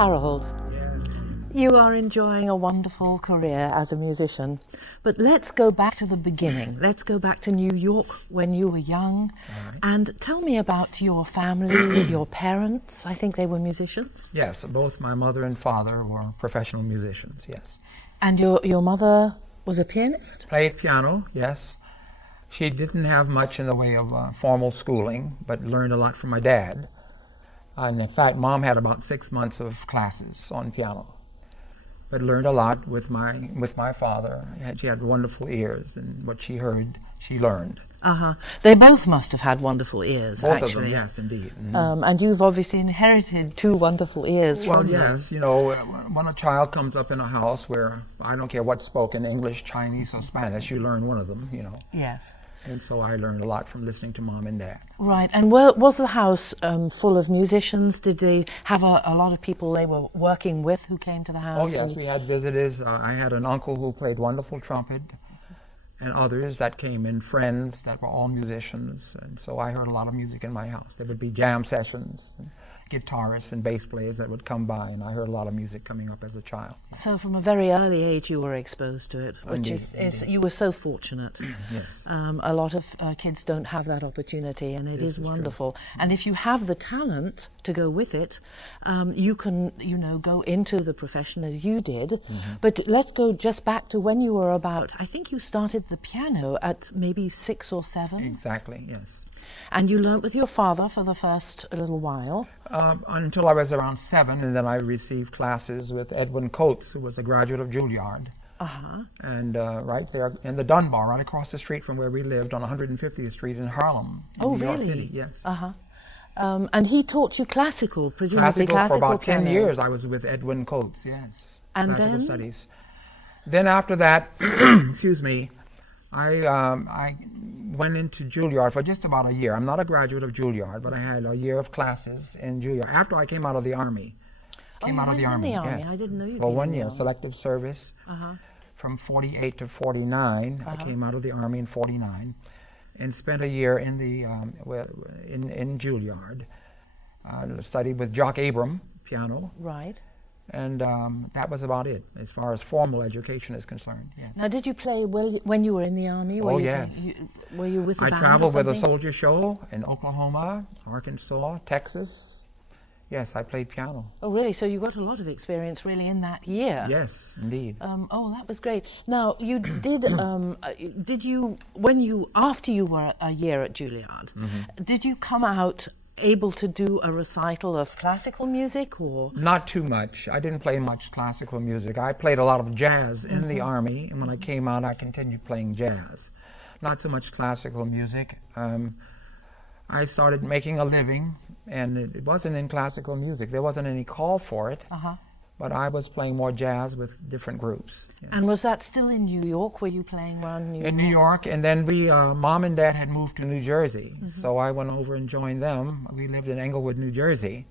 Harold, you are enjoying a wonderful career as a musician, but let's go back to the beginning. Let's go back to New York when you were young, and tell me about your family, your parents. I think they were musicians. Yes, both my mother and father were professional musicians, yes. And your mother was a pianist? Played piano, yes. She didn't have much in the way of formal schooling, but learned a lot from my dad. And in fact, Mom had about 6 months of classes on piano. but learned a lot with my father. She had wonderful ears, and what she heard, she learned. They both must have had wonderful ears, Both actually. of them, yes, indeed. Mm-hmm. And you've obviously inherited two wonderful ears Well, from them. yes, you know, when a child comes up in a house where, I don't care what's spoken, English, Chinese, or Spanish, you learn one of them, you know. Yes. And so I learned a lot from listening to Mom and Dad. Right, and was the house full of musicians? Did they have a lot of people they were working with who came to the house? Oh, yes, we had visitors. I had an uncle who played wonderful trumpet, and others that came in, friends that were all musicians. And so I heard a lot of music in my house. There would be jam sessions, and guitarists and bass players that would come by, and I heard a lot of music coming up as a child. So from a very early age you were exposed to it, which is you were so fortunate. Yes. A lot of kids don't have that opportunity, and it is wonderful. And if you have the talent to go with it, you can, you know, go into the profession as you did. But let's go just back to when you were about, I think you started the piano at maybe 6 or 7? Exactly, yes. And you learnt with your father for the first little while? Until I was around 7, and then I received classes with Edwin Coates, who was a graduate of Juilliard. And right there in the Dunbar, right across the street from where we lived on 150th Street in Harlem, New York City. Yes. And he taught you classical, presumably classical for about piano. 10 years I was with Edwin Coates, yes. And classical then? studies. Then after that, excuse me, I went into Juilliard for just about a year. I'm not a graduate of Juilliard, but I had a year of classes in Juilliard after I came out of the Army. Yes. I didn't know you For did 1 in the year, Army. selective service. From 48 to 49, I came out of the Army in 49, and spent a year in the in Juilliard. Studied with Jock Abram, piano. Right. And that was about it as far as formal education is concerned. Yes. Now, did you play when you were in the Army? Oh, yes. Were you with a I band traveled or with a something? soldier show in Oklahoma, Arkansas, Texas. Yes, I played piano. Oh, really? So you got a lot of experience really in that year? Yes, indeed. Oh, that was great. Now, you did, did you, after you were a year at Juilliard, did you come out able to do a recital of classical music, or? Not too much. I didn't play much classical music. I played a lot of jazz in the Army, and when I came out, I continued playing jazz. Not so much classical music. I started making a living, and it wasn't in classical music. There wasn't any call for it, but I was playing more jazz with different groups. Yes. And was that still in New York? Were you playing around New York? In New York, and then Mom and Dad had moved to New Jersey, so I went over and joined them. We lived in Englewood, New Jersey,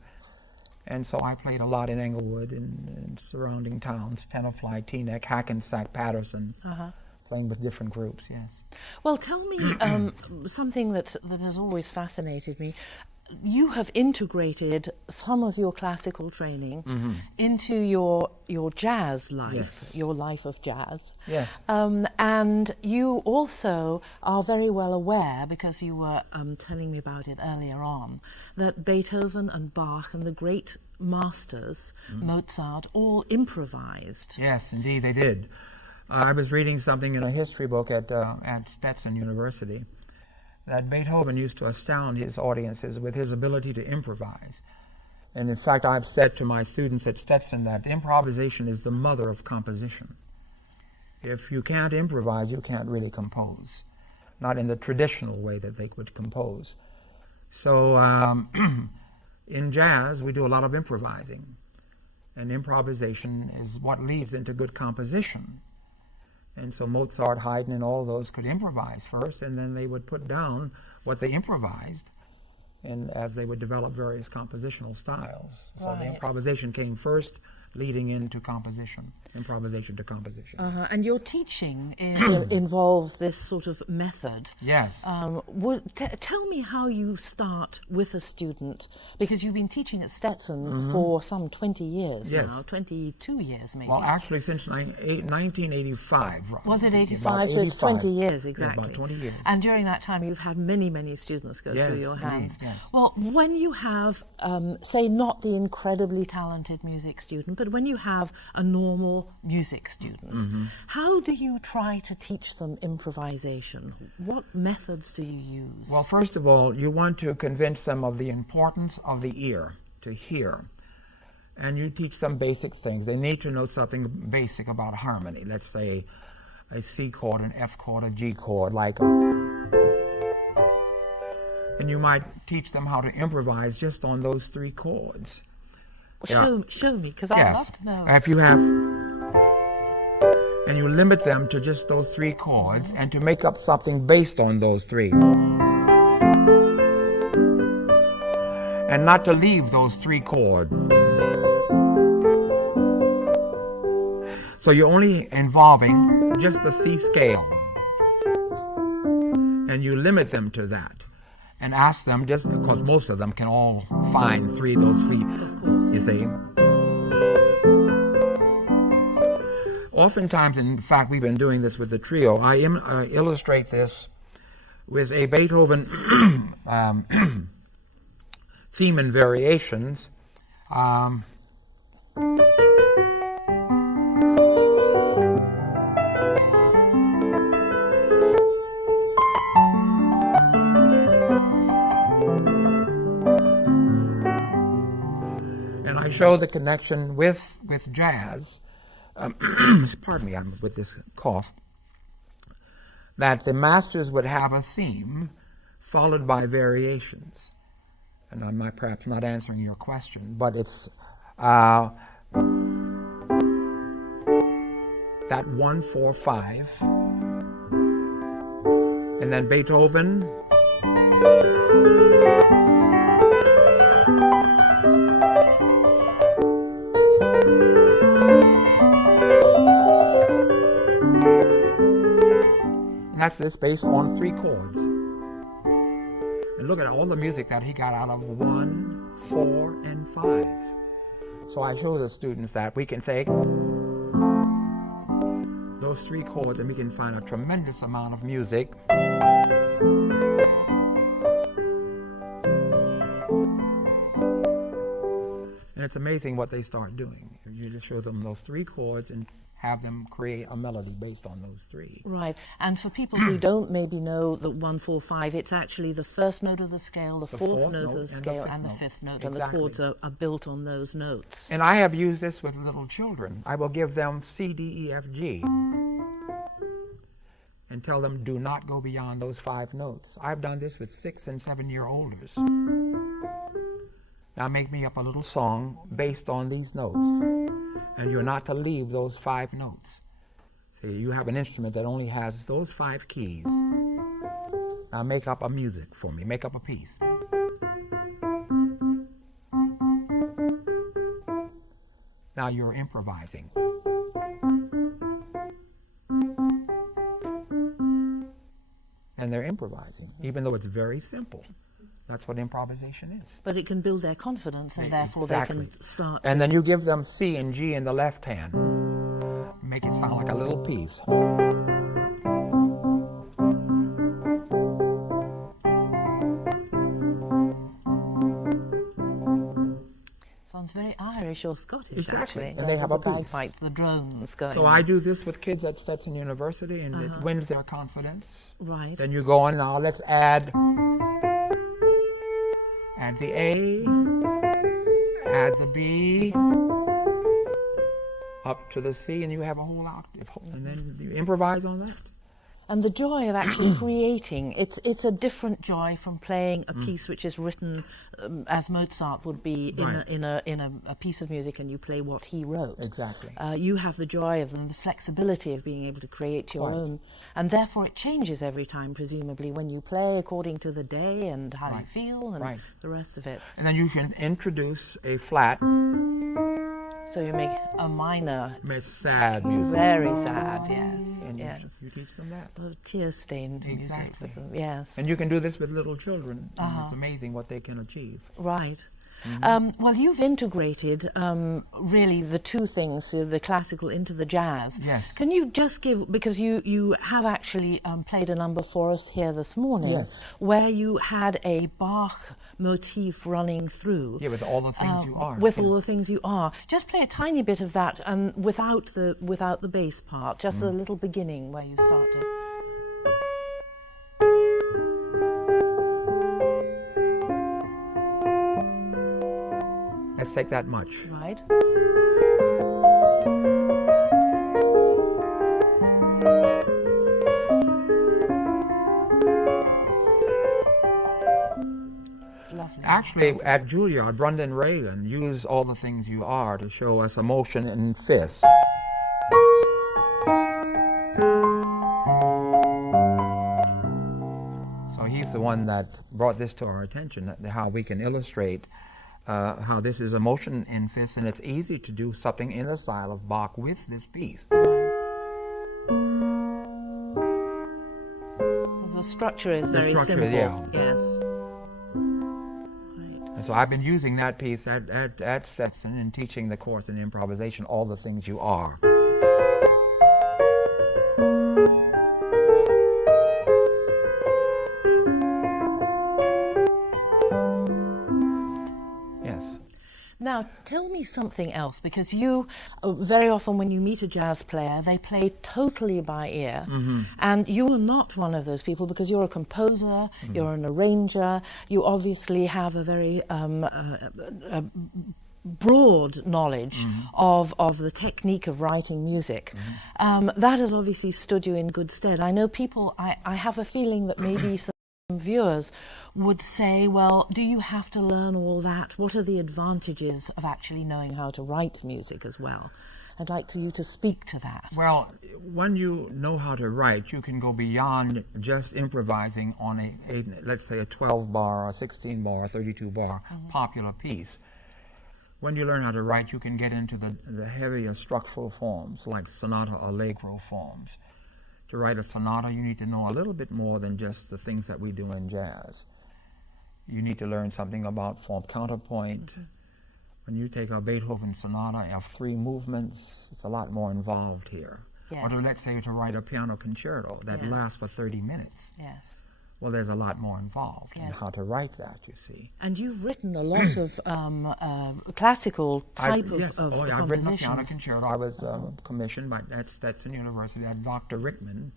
and so I played a lot in Englewood and surrounding towns, Tenafly, Teaneck, Hackensack, Patterson, playing with different groups, yes. Well, tell me something that has always fascinated me. You have integrated some of your classical training into your jazz life, Yes. your life of jazz. Yes. And you also are very well aware, because you were telling me about it earlier on, that Beethoven and Bach and the great masters, Mozart, all improvised. Yes, indeed, they did. I was reading something in a history book at Stetson University that Beethoven used to astound his audiences with his ability to improvise. And in fact, I've said to my students at Stetson that improvisation is the mother of composition. If you can't improvise, you can't really compose, not in the traditional way that they would compose. So in jazz, we do a lot of improvising, and improvisation is what leads into good composition. And so Mozart, Haydn, and all those could improvise first, and then they would put down what they improvised, and as they would develop various compositional styles. So the improvisation came first, leading into composition, improvisation to composition. And your teaching involves this sort of method. Yes. Tell me how you start with a student, because you've been teaching at Stetson for some 20 years now, 22 years maybe. Well, actually since 1985. Was it 85? About So it's 20 85. years, exactly. Yeah, about 20 years. And during that time you've had many, many students go through your hands. Yes. Well, when you have, say, not the incredibly talented music student, but when you have a normal music student, how do you try to teach them improvisation? What methods do you use? Well, first of all, you want to convince them of the importance of the ear, to hear. and you teach them basic things. They need to know something basic about harmony. Let's say a C chord, an F chord, a G chord, and you might teach them how to improvise just on those 3 chords. Show me, because I'd love to know. If you have, and you limit them to just those 3 chords, and to make up something based on those 3. And not to leave those 3 chords. So you're only involving just the C scale. And you limit them to that. And ask them, just because most of them can all find those 3, of course, you see. Oftentimes, in fact, we've been doing this with the trio. I illustrate this with a Beethoven theme and variations. Show the connection with jazz. Pardon me, I'm with this cough. That the masters would have a theme followed by variations. And I'm perhaps not answering your question, but it's that 1-4-5, and then Beethoven. That's this based on 3 chords. And look at all the music that he got out of 1, 4, and 5. So I show the students that we can take those 3 chords and we can find a tremendous amount of music. And it's amazing what they start doing. You just show them those 3 chords and have them create a melody based on those 3. Right. And for people who don't maybe know that 1-4-5, it's actually the first note of the scale, the fourth note of the scale, and the 5th note. Exactly. And the chords are built on those notes. And I have used this with little children. I will give them C, D, E, F, G and tell them, do not go beyond those 5 notes. I've done this with 6- and 7-year-olders. Now make me up a little song based on these notes. And you're not to leave those 5 notes. See, you have an instrument that only has those 5 keys. Now make up a music for me. Make up a piece. Now you're improvising. And they're improvising, even though it's very simple. That's what improvisation is. But it can build their confidence, and therefore they can start. And then you give them C and G in the left hand. Make it sound like a little piece. Sounds very Irish or Scottish, exactly. Actually. And they have a bagpipe, the drones going. So I do this with kids at Stetson University, and it wins their confidence. Right. Then you go on now, let's add the A, add the B, up to the C, and you have a whole octave. And then you improvise on that. And the joy of actually creating, it's a different joy from playing a piece which is written as Mozart would be in a piece of music, and you play what he wrote. Exactly. You have the joy of the flexibility of being able to create your own, and therefore it changes every time, presumably, when you play according to the day and how you feel and the rest of it. And then you can introduce a flat. So you make a minor. It's sad music. Very sad, yes. And yes. you teach them that. A lot of tear-stained music with them, yes. And you can do this with little children. It's amazing what they can achieve. Right. Well, you've integrated really the 2 things, the classical into the jazz. Yes. Can you just give, because you have actually played a number for us here this morning, where you had a Bach motif running through. Yeah, with all the things you are. With all the things you are. Just play a tiny bit of that, and without the bass part, just a little beginning where you start to. Let's take that much. Right. It's lovely. Actually, at Juilliard, Brendan Reagan used All the Things You Are to show us emotion in fifths. So he's the one that brought this to our attention, how we can illustrate how this is emotion in fifths, and it's easy to do something in the style of Bach with this piece. The structure is very structure, simple. yeah. Yes. Right. And so I've been using that piece at Stetson and teaching the course in improvisation, All the Things You Are. Now, tell me something else, because you, very often when you meet a jazz player, they play totally by ear. Mm-hmm. And you are not one of those people, because you're a composer, mm-hmm. you're an arranger, you obviously have a very broad knowledge mm-hmm. of the technique of writing music. Mm-hmm. That has obviously stood you in good stead. I know people, I have a feeling that maybe some viewers would say, well, do you have to learn all that? What are the advantages of actually knowing how to write music as well? I'd like you to speak to that. Well, when you know how to write, you can go beyond just improvising on a let's say a 12-bar, or 16-bar, or 32-bar mm-hmm. popular piece. When you learn how to write, you can get into the heavier structural forms, like sonata allegro forms. To write a sonata, you need to know a little bit more than just the things that we do in jazz. You need to learn something about form counterpoint. Mm-hmm. When you take a Beethoven sonata of 3 movements, it's a lot more involved here. Yes. Or let's say to write a piano concerto that yes. lasts for 30 minutes. Yes. Well, there's a lot more involved in how to write that, you see. And you've written a lot of classical type yes. of I've compositions. written a piano concerto. I was commissioned at Stetson University. Dr. Rickman,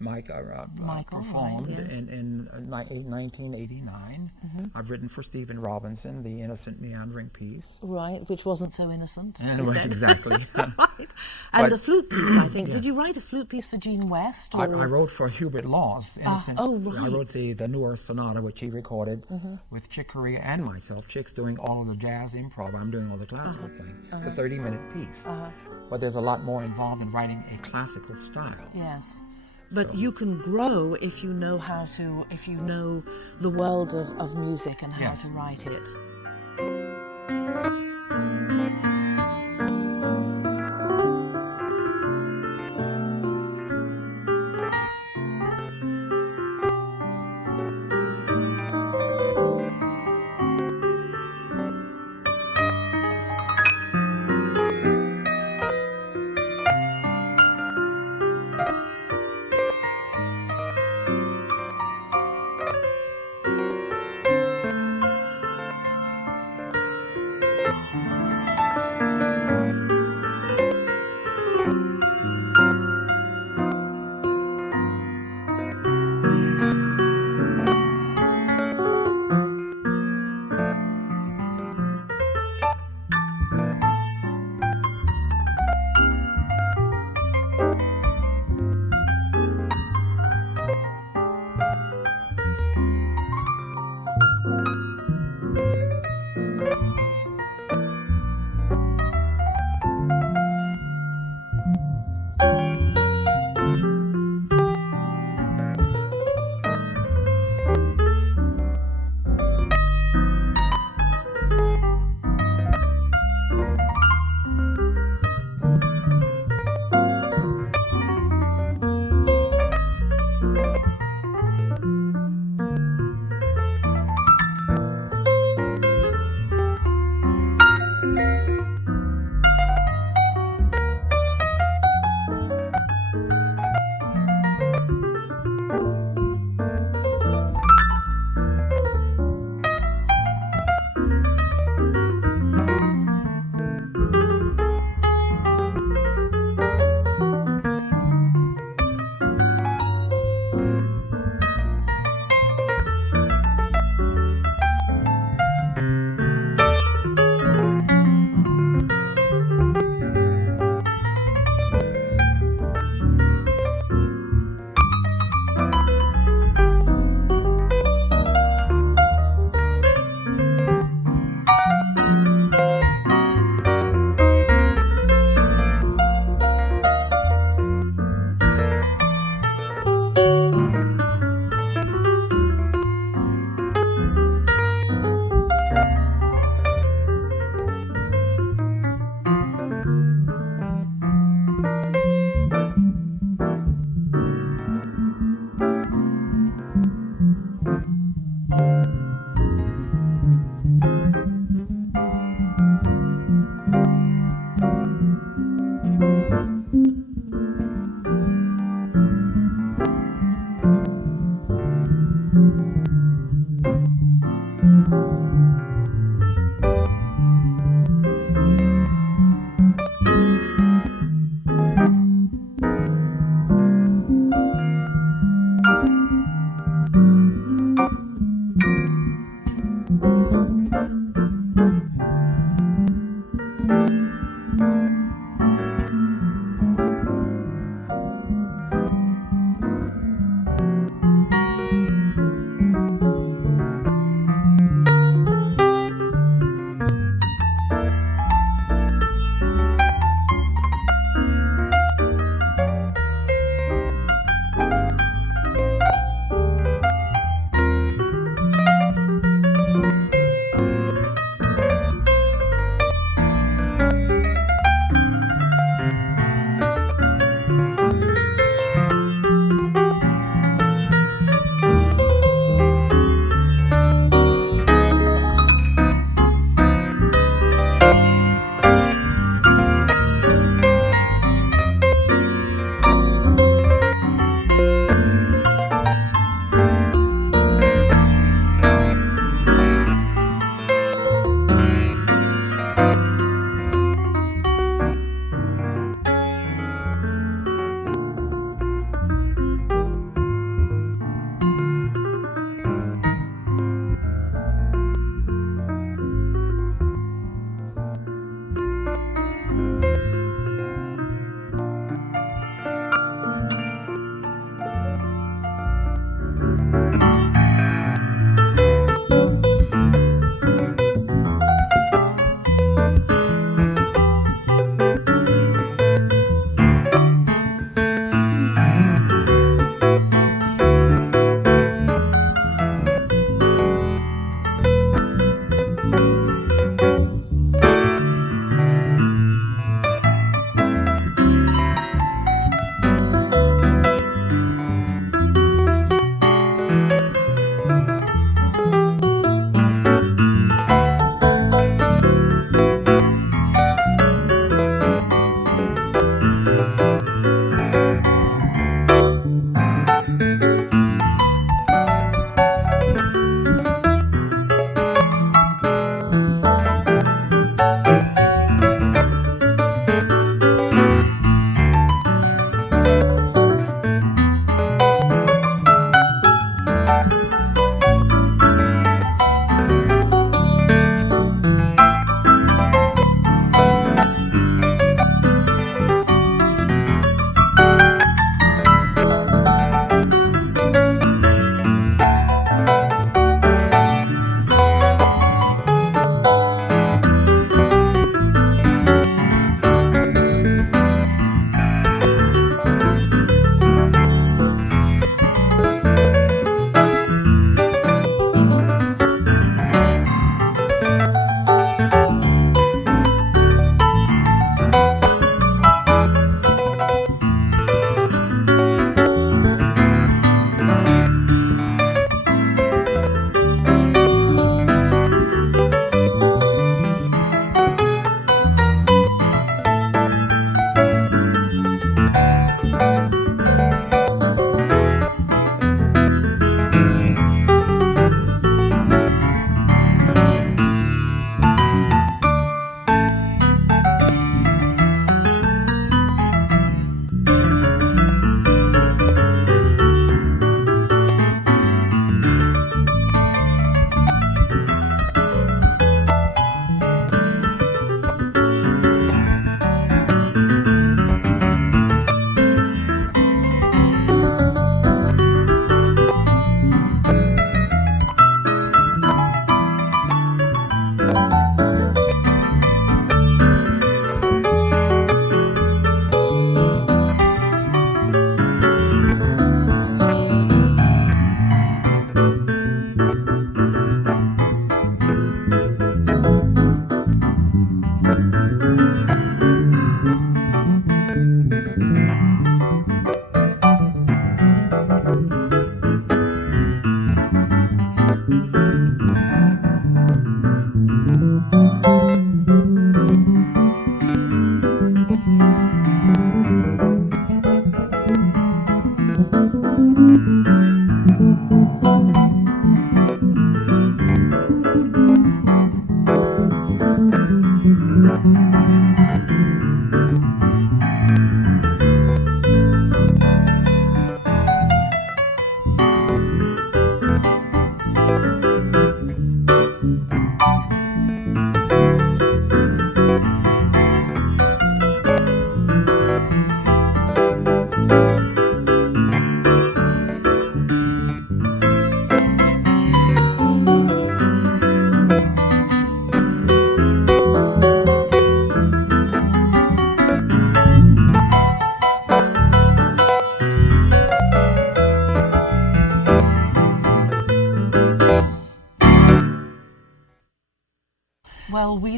Michael performed right, yes. in 1989. Mm-hmm. I've written for Stephen Robinson, the Innocent Meandering piece. Right, which wasn't so innocent. Exactly. Right. And the flute piece, I think. Yes. Did you write a flute piece for Gene West? I wrote for Hubert Law's Innocent. Right. I wrote the Newer Sonata, which he recorded mm-hmm. with Chick Corea and myself. Chick's doing all of the jazz improv. I'm doing all the classical playing. It's a 30-minute piece. But there's a lot more involved in writing a classical style. Yes. But you can grow if you know if you know the world of music and how to write it.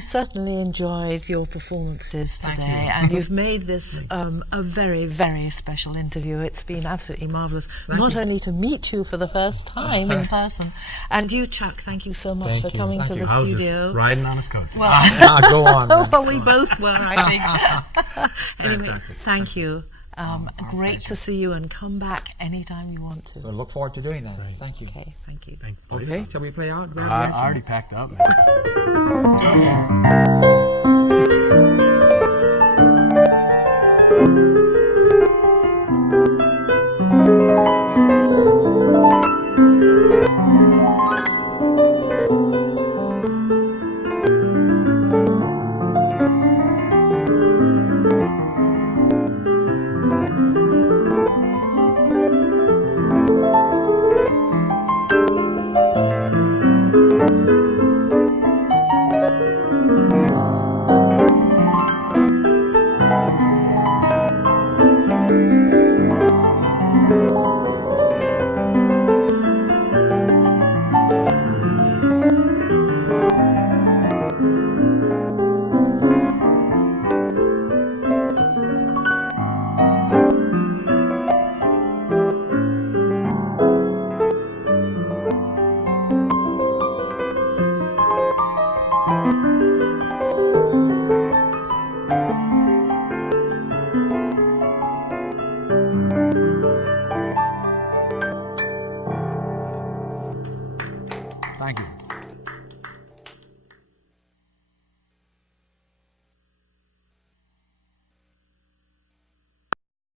we certainly enjoyed your performances today, and you've made this a very, very special interview. It's been absolutely marvellous, not only to meet you for the first time in person, and you, Chuck, thank you so much for coming to the I was studio. just riding on his coat. Well, Go on. well, we both were, I think. Anyway, Fantastic. thank you. Great to see you, and come back anytime you want to. We'll look forward to doing that. Right. Thank you. Okay, thank you. Okay, shall we play out? I already packed up. Man.